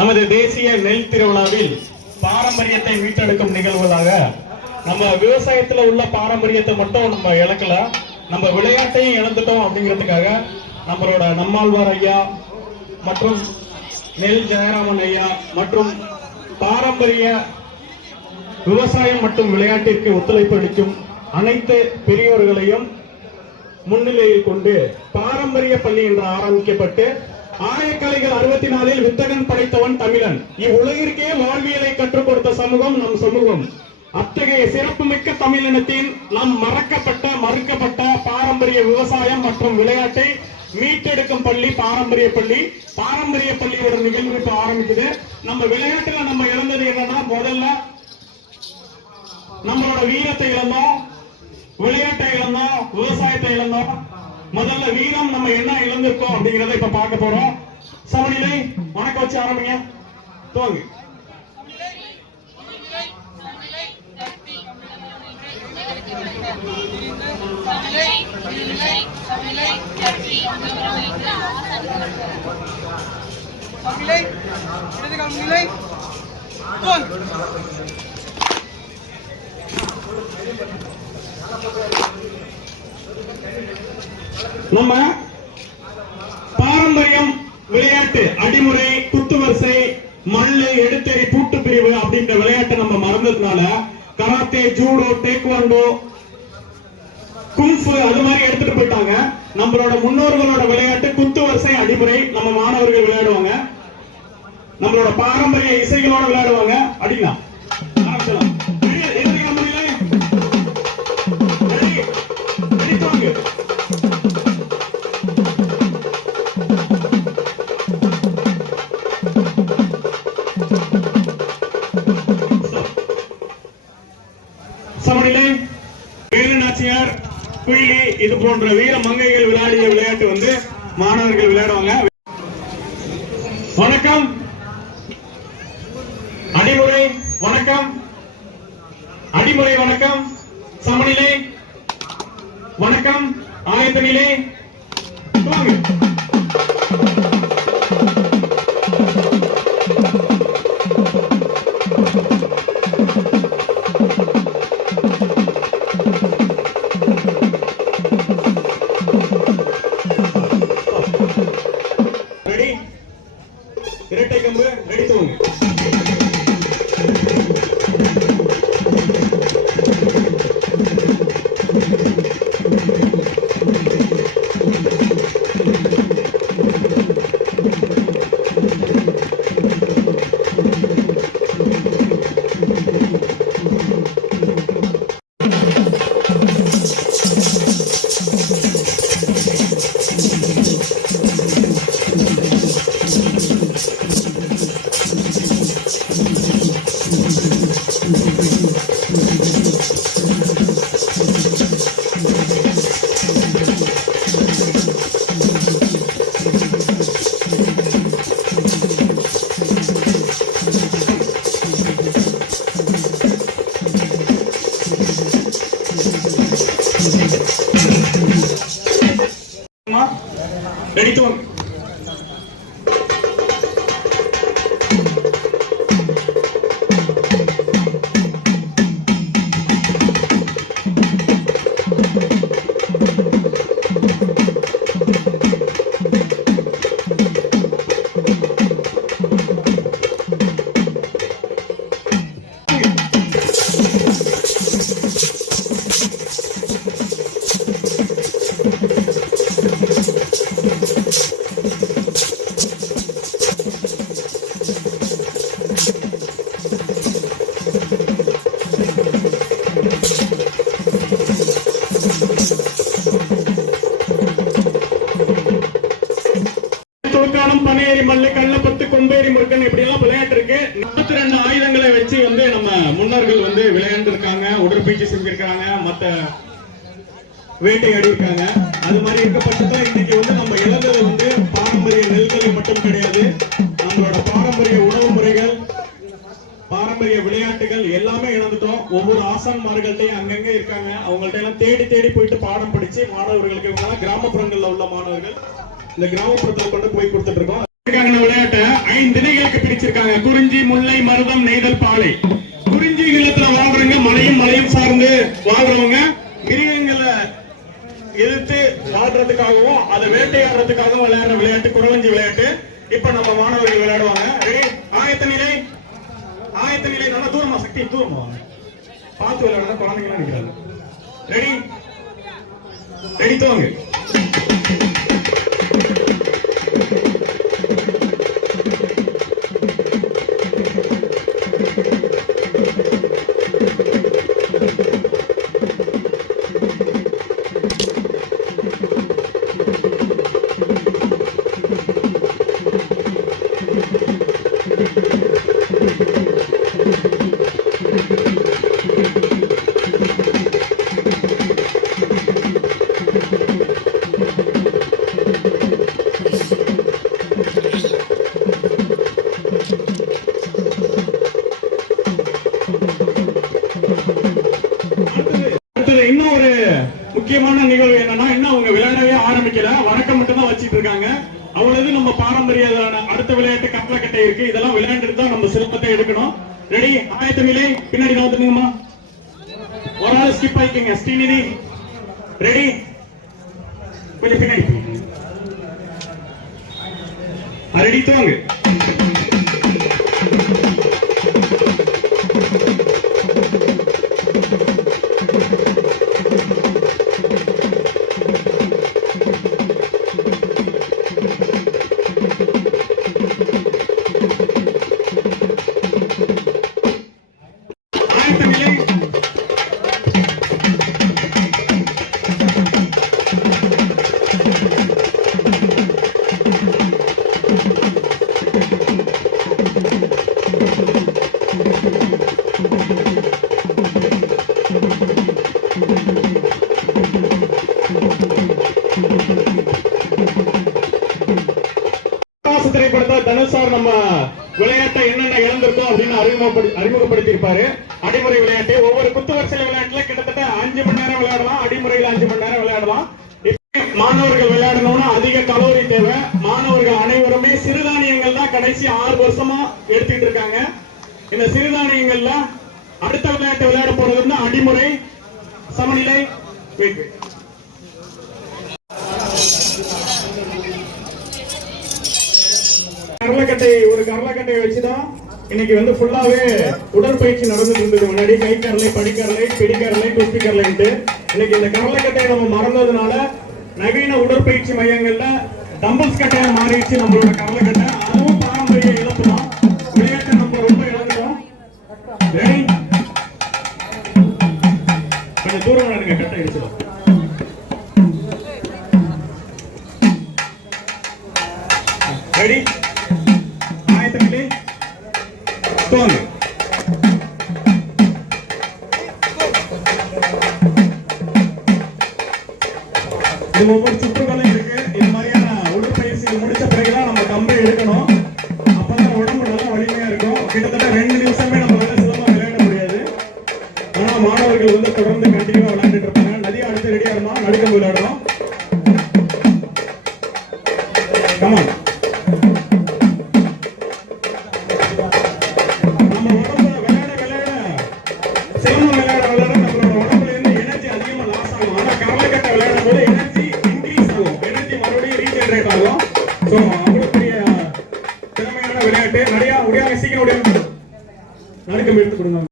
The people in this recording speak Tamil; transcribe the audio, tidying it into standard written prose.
நமது தேசிய நெல் திருவிழாவில் பாரம்பரியத்தை மீட்டெடுக்கும் நிகழ்வுகளாக நம்ம விவசாயத்துல உள்ள பாரம்பரியத்தை மட்டும் நம்ம இழக்கல, நம்ம விளையாட்டையும் இழந்துட்டோம் அப்படிங்கிறதுக்காக நம்மளோட நம்மாழ்வார் ஐயா மற்றும் நெல் ஜெயராமன் ஐயா மற்றும் பாரம்பரிய விவசாயம் மற்றும் விளையாட்டிற்கு ஒத்துழைப்பு அளிக்கும் அனைத்து பெரியோர்களையும் முன்னிலையில் கொண்டு பாரம்பரிய பள்ளி என்று ஆரம்பிக்கப்பட்டு ஆயக்கலைகள் 64 வித்தகன் படைத்தவன் தமிழன், இவ்வுலகிற்கே வாழ்வியலை கற்றுக் கொடுத்த சமூகம் நம் சமூகம். அத்தகைய சிறப்புமிக்க தமிழினத்தின் நம் மறுக்கப்பட்ட பாரம்பரிய விவசாயம் மற்றும் விளையாட்டை மீட்டெடுக்கும் பள்ளி பாரம்பரிய பள்ளி. பாரம்பரிய பள்ளியோட நிகழ்வு இப்ப ஆரம்பிக்குது. நம்ம விளையாட்டுல நம்ம இழந்தது என்னன்னா, முதல்ல நம்மளோட வீரத்தை இழந்தோம், விளையாட்டை இழந்தோம், விவசாயத்தை இழந்தோம். முதல்ல வீரம் நம்ம என்ன இழந்திருக்கோம் அப்படிங்கறத இப்ப பார்க்க போறோம். சமநிலை வணக்கம் வச்சு ஆரம்பிங்க, துவங்கு. நம்ம பாரம்பரியம் விளையாட்டு அடிமுறை, குத்துவரிசை, மல்லு, எடுத்தறி, பூட்டு பிரிவு அப்படின்ற விளையாட்டை நம்ம மறந்ததுனால கராத்தே, ஜூடோ, டேக்வாண்டோ, குங்ஃபு அது மாதிரி எடுத்துட்டு போயிட்டாங்க. நம்மளோட முன்னோர்களோட விளையாட்டு குத்துவரிசை, அடிமுறை நம்ம மாணவர்கள் விளையாடுவாங்க. நம்மளோட பாரம்பரிய இசைகளோட விளையாடுவாங்க. அடிக்கலாம், ஆரம்பிச்சலாம். சமநிலை. வேலுநாச்சியார், குயிலி இது போன்ற வீர மங்கைகள் விளையாடிய விளையாட்டு வந்து மாணவர்கள் விளையாடுவாங்க. வணக்கம். அடிமுறை வணக்கம், அடிமுறை வணக்கம். சமநிலை வணக்கம், ஆயத்த நிலை. இரட்டை கம்பு ரெடி, தூங்கு. ரெடி, தூங்கு. பனையேறி, மல்லு, கள்ளப்பத்து, கொம்பேறி, முருகன் இப்படி எல்லாம் விளையாட்டு இருக்கு. 42 ஆயுதங்களை வச்சு வந்து நம்ம முன்னோர்கள் வந்து விளையாண்டு இருக்காங்க, உடற்பயிற்சி செஞ்சிருக்காங்க, மத்த வேட்டையாடி இருக்காங்க. அது மாதிரி இருக்கப்பட்டதான் இன்னைக்கு வந்து நம்ம இழந்தது வந்து பாரம்பரிய நெல்களை மட்டும் கிடையாது, நம்மளோட பாரம்பரிய உணவு முறைகள், பாரம்பரிய விளையாட்டுகள் எல்லாமே இழந்துட்டோம். ஒவ்வொரு ஆசான்மார்கள்ட்டையும் அங்கங்க இருக்காங்க, அவங்கள்ட்ட எல்லாம் தேடி தேடி போயிட்டு பாடம் படிச்சு மாணவர்களுக்கு, இவங்க கிராமப்புறங்கள்ல உள்ள மாணவர்கள் இந்த கிராமப்புறத்துல கொண்டு போய் கொடுத்துட்டு இருக்கோம். விளையாட்டை 5 திணைகளுக்கு பிரிச்சிருக்காங்க. வச்சிருக்காங்க. குறிஞ்சி, முல்லை, மருதம், நெய்தல், பாலை. குறிஞ்சி நிலத்துல வாழ்றவங்க, மலையும் சார்ந்து வாழ்றவங்க, மிருகங்களை எதிர்த்து வாழ்றதுக்காகவும் அதை வேட்டையாடுறதுக்காகவும் விளையாடுற விளையாட்டு குறவஞ்சி விளையாட்டு. இப்ப நம்ம மாணவர்கள் விளையாடுவாங்க. ஆயத்த நிலை, நல்லா தூரமா, சக்தி தூரமா பார்த்து விளையாடுற குழந்தைங்க நினைக்கிறாங்க. ரெடி தோங்க. இன்னும் ஒரு முக்கியமான நிகழ்வு என்னன்னா, இன்னும் அவங்க விளையாடவே ஆரம்பிக்கல, வணக்கம் மட்டும் தான் வச்சிட்டு இருக்காங்க. அவ்வளவு நம்ம பாரம்பரிய அடுத்த விளையாட்டு கப்பலக்கட்டை இருக்கு. இதெல்லாம் விளையாண்டுட்டு தான் நம்ம சிற்பத்தை எடுக்கணும். ரெடி, ஆயத்த நிலை, பின்னாடி வந்துருங்கம்மா. ஒரு ஆள் ஸ்கிப் ஆயிக்கங்க. ஸ்ரீநிதி ரெடி, கொஞ்சம் பின்னாடி ரெடி தோங்க. திரைப்படத்தை தனுஷ் சார் நம்ம விளையாட்டை என்னென்ன இழந்திருக்கோம் அப்படின்னு அறிமுகப்படுத்தி இருப்பாரு. அடிமுறை விளையாட்டு ஒவ்வொரு குத்து வரிசை விளையாட்டுல கிட்டத்தட்ட 5 மணி நேரம் விளையாடலாம். அடிமுறையில் 5 மணி நேரம் விளையாடலாம். மாணவர்கள் விளையாடணும்னா அதிக கலோரி தேவை. மாணவர்கள் அனைவருமே சிறுதானியங்கள் தான் கடைசி 6 வருஷமா எடுத்துக்கிட்டு இருக்காங்க. இந்த சிறுதானியங்கள்ல அடுத்த விளையாட்டு விளையாட போறது அடிமுறை, சமநிலை. கரலக்கட்டையை வச்சுதான் இன்னைக்கு ஃபுல்லாவே உடற்பயிற்சி நடந்துட்டு இருந்தது. முன்னாடி கை கரலை, படிக்கரலை, பிடிக்கரலை, குஸ்தி கரலைன்ட்டு. இன்னைக்கு இந்த கரலக்கட்டையை நம்ம மறந்ததுனால நவீன உடற்பயிற்சி மையங்கள்ல டம்பிள்ஸ் கட்டையா மாறிடுச்சு நம்மளோட கரலக்கட்டை. அதுவும் பாரம்பரிய இழப்பு தான். விளையாட்டை நம்ம ரொம்ப இழந்துட்டோம். கொஞ்சம் தூரம் விளையாடுங்க, கட்டை அடிச்சிடும். ரெடி, ஆயத்தமில்லை தோங்க. இது ஒவ்வொரு சுற்றுகளும் இருக்கு. இது மாதிரியான உடற்பயிற்சி முடிச்ச பிறகுதான் நம்ம கம்பை எடுக்கணும். அப்பதான் உடம்பு நல்லா வலிமையா இருக்கும். கிட்டத்தட்ட 2 நிமிஷமே நம்ம சிலமா விளையாட முடியாது. ஆனா மாணவர்கள் தொடர்ந்து கண்டினியூவா விளையாண்டுட்டு இருப்பாங்க. நதியை அடுத்து ரெடியா இருந்தோம், நடுக்கம்பு விளையாடணும். கமான். விளையாட்டு நிறைய சீக்கிரம் நடுக்கம் எடுத்து கொடுங்க.